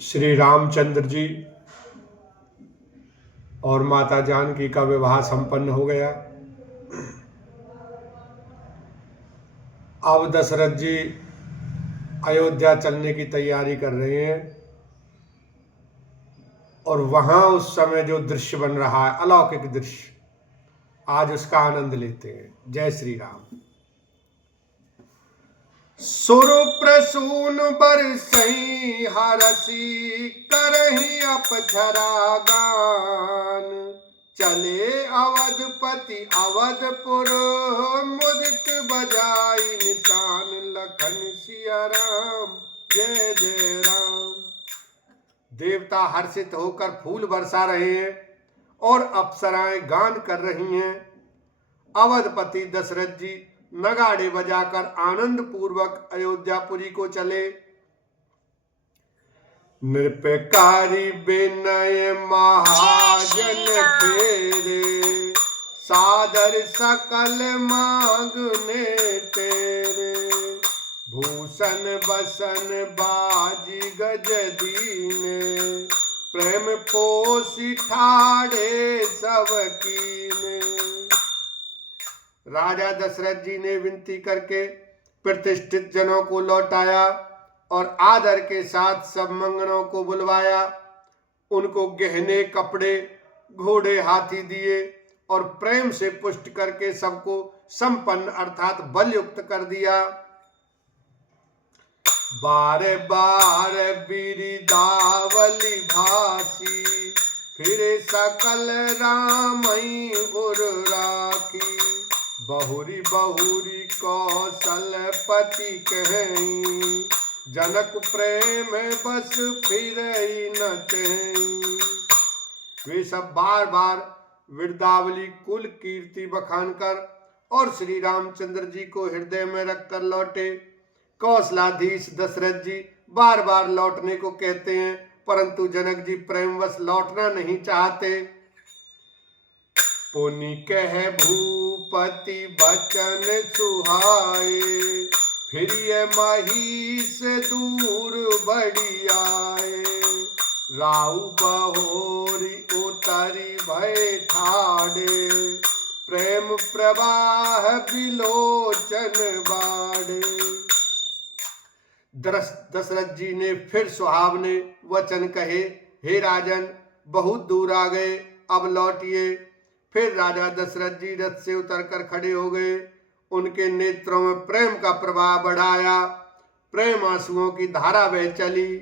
श्री रामचंद्र जी और माता जानकी का विवाह संपन्न हो गया। अब दशरथ जी अयोध्या चलने की तैयारी कर रहे हैं और वहां उस समय जो दृश्य बन रहा है, अलौकिक दृश्य, आज उसका आनंद लेते हैं। जय श्री राम। सुर प्रसून बरसई हरसी करही अपछरा गान, चले अवधपति अवधपुर मुदित बजाई निशान, लखन सिया राम जय जय राम। देवता हर्षित होकर फूल बरसा रहे हैं और अप्सराएं गान कर रही हैं। अवधपति दशरथ जी नगाड़े बजाकर आनंद पूर्वक अयोध्यापुरी को चले। नृपकारी विनय महाजन फेरे, सादर सकल मांगने तेरे, भूषण बसन बाजी गज दीने, प्रेम पोषी ठाड़े सब कीने। राजा दशरथ जी ने विनती करके प्रतिष्ठित जनों को लौटाया और आदर के साथ सब मंगनों को बुलवाया। उनको गहने, कपड़े, घोड़े, हाथी दिए और प्रेम से पुष्ट करके सबको संपन्न अर्थात बलयुक्त कर दिया। बार बार बिरिदावली भासी, फिर सकल रामई उर राखी, बहुरी बहुरी कौशलपति कहीं, जनक प्रेम बस फिर न कहीं। वे सब बार बार विरदावली कुल कीर्ति बखान कर और श्री रामचंद्र जी को हृदय में रखकर लौटे। कौशलाधीश दशरथ जी बार बार लौटने को कहते हैं, परंतु जनक जी प्रेमवश लौटना नहीं चाहते। पुनि कह भूपति बचन सुहाए, फिर ये महिष दूर बढ़ी आए, राउ बहोरी उतरी भय ठाड़े, प्रेम प्रवाह बिलोचन बाड़े। दशरथ जी ने फिर सुहावने वचन कहे, हे राजन, बहुत दूर आ गए, अब लौटिए। फिर राजा दशरथ जी रथ से उतरकर खड़े हो गए। उनके नेत्रों में प्रेम का प्रवाह बढ़ाया, प्रेम आंसुओं की धारा बह चली।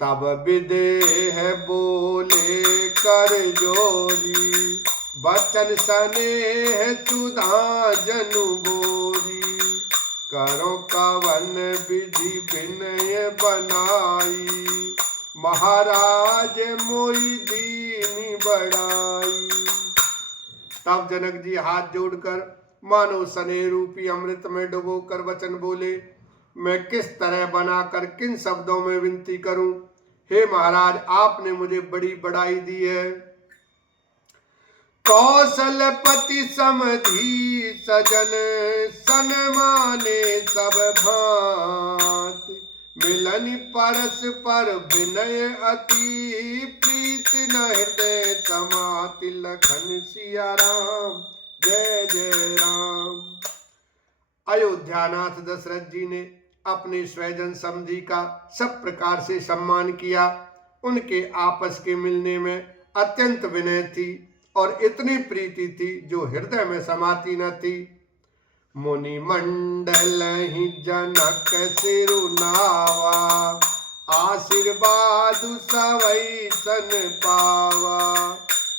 तब विदेह बोले कर जोरी, बचन स्नेह सुधा जनु गोरी, करो कवन विधि विनय बनाई, महाराज मोई दीनी बढ़ाई। तब जनक जी हाथ जोड़कर मानो स्नेह रूपी अमृत में डुबोकर वचन बोले, मैं किस तरह बनाकर किन शब्दों में विनती करूं। हे महाराज, आपने मुझे बड़ी बढ़ाई दी है। कौशलपति समधी सजन, सन्माने सब भांति, मिलन परस पर विनय अति, प्रीत न हृदय समाति, लखन सिया राम जय जय राम। अयोध्यानाथ दशरथ जी ने अपने स्वजन समधी का सब प्रकार से सम्मान किया। उनके आपस के मिलने में अत्यंत विनय थी और इतनी प्रीति थी जो हृदय में समाती न थी। मुनि मंडल ही जनक सिरुनावा, आशीर्वाद सवै सन पावा,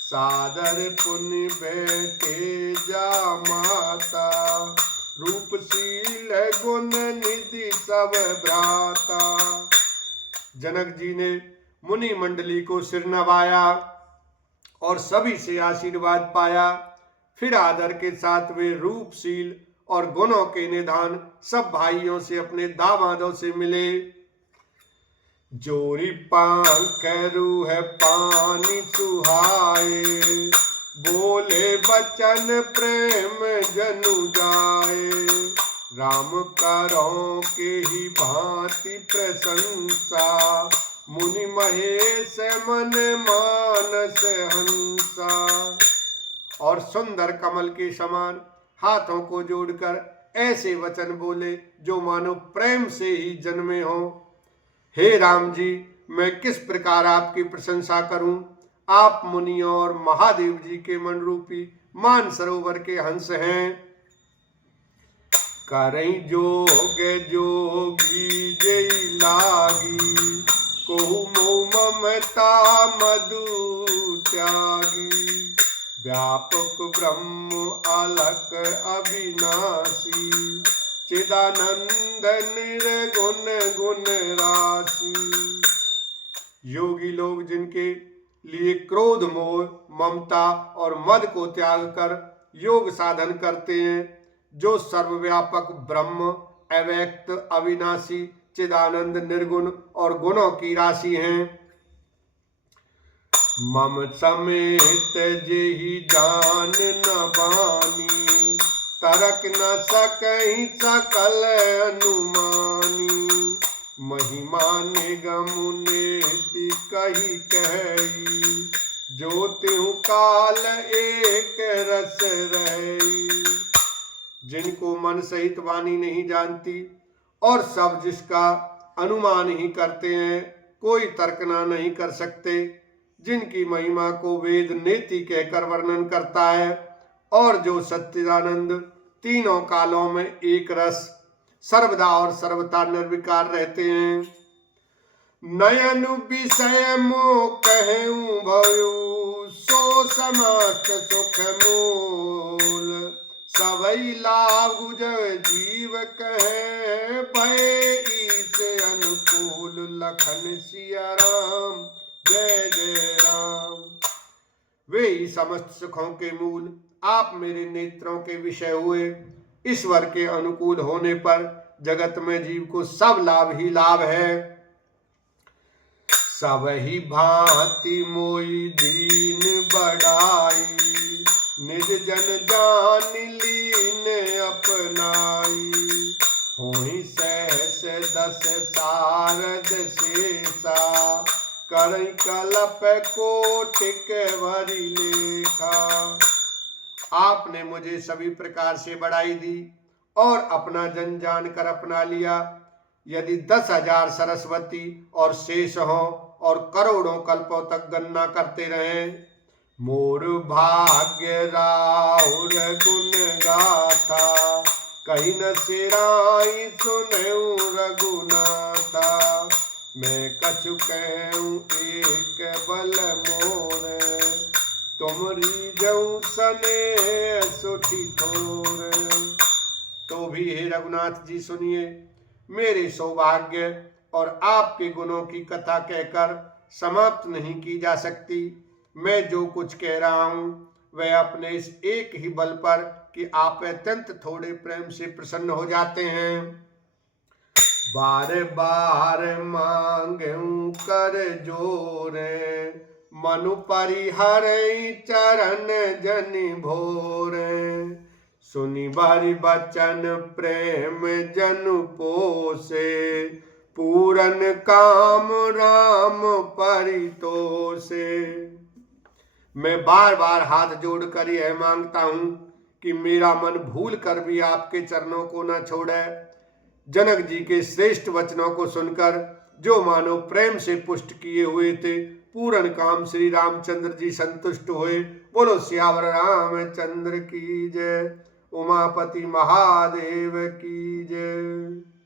सादर पुण्य बेटे जा माता, रूपशील गुण निधि सब भ्राता। जनक जी ने मुनि मंडली को सिर नवाया और सभी से आशीर्वाद पाया। फिर आदर के साथ वे रूपशील और गुणों के निधान सब भाइयों से, अपने दामादों से मिले। जोरी पांख रूह पानी सुहाए, बोले बचन प्रेम जनु जाए, राम करो के ही भांति प्रशंसा, मुनि महेश मन मानस हंसा। और सुंदर कमल के समान हाथों को जोड़कर ऐसे वचन बोले जो मानो प्रेम से ही जन्मे हो। हे राम जी, मैं किस प्रकार आपकी प्रशंसा करूं? आप मुनियों और महादेव जी के मन रूपी मान सरोवर के हंस हैं। करई जोग जोगी जय लागी, कहु मोह ममता मधु त्यागी। व्यापक ब्रह्म अलक अविनाशी, चिदानंद निर्गुण गुण राशि। योगी लोग जिनके लिए क्रोध मोह ममता और मद को त्याग कर योग साधन करते हैं, जो सर्वव्यापक ब्रह्म अव्यक्त अविनाशी चिदानंद निर्गुण और गुणों की राशि हैं। मम समेत जेहि जान न बानी, तरक न सकहि सकल अनुमानी। महिमा निगम नेति कही कही, जो त्यों काल एक रस रही। जिनको मन सहित वाणी नहीं जानती और सब जिसका अनुमान ही करते हैं, कोई तर्कना नहीं कर सकते। जिनकी महिमा को वेद नेति कहकर वर्णन करता है और जो सच्चिदानंद तीनों कालों में एक रस सर्वदा और सर्वथा निर्विकार रहते हैं। नयन विषय मोह कहूं भयु, सो समस्त सुख मूल। सबई लागु जय जीव कहे, भय ईस अनुकूल। लखन सिया राम जय जय राम। वे ही समस्त सुखों के मूल, आप मेरे नेत्रों के विषय हुए। ईश्वर के अनुकूल होने पर जगत में जीव को सब लाभ ही लाभ है। सब ही भांति मोई दीन बढ़ाई, निज जन जान लीन अपनाई। होई सहस दस सारद शेषा, करई कलप कोटिक भरी लेखा। आपने मुझे सभी प्रकार से बढ़ाई दी और अपना जन जान कर अपना लिया। यदि 10,000 सरस्वती और शेष हो और करोड़ों कल्पों तक गणना करते रहे। मोर भाग्य राहुर गुण गाथा, कहीं न सिराई सुनऊ रघुनाथा। मैं कछु कहूं एक बल मोर, तुमरी जऊ सने सुठी थोर। तो भी हे रघुनाथ जी सुनिए, मेरे सौभाग्य और आपके गुणों की कथा कहकर समाप्त नहीं की जा सकती। मैं जो कुछ कह रहा हूं वह अपने इस एक ही बल पर कि आप अत्यंत थोड़े प्रेम से प्रसन्न हो जाते हैं। बार बार मांगूं कर जोरे, मनु परिहरई चरण जनि भोरे। सुनि बारी बचन प्रेम जनु पोसे, पूरन काम राम परितोषे। मैं बार बार हाथ जोड़कर यह मांगता हूं कि मेरा मन भूल कर भी आपके चरणों को न छोड़े। जनक जी के श्रेष्ठ वचनों को सुनकर जो मानो प्रेम से पुष्ट किए हुए थे, पूर्ण काम श्री रामचंद्र जी संतुष्ट हुए। बोलो सियावर रामचंद्र की जय, उमापति महादेव की जय।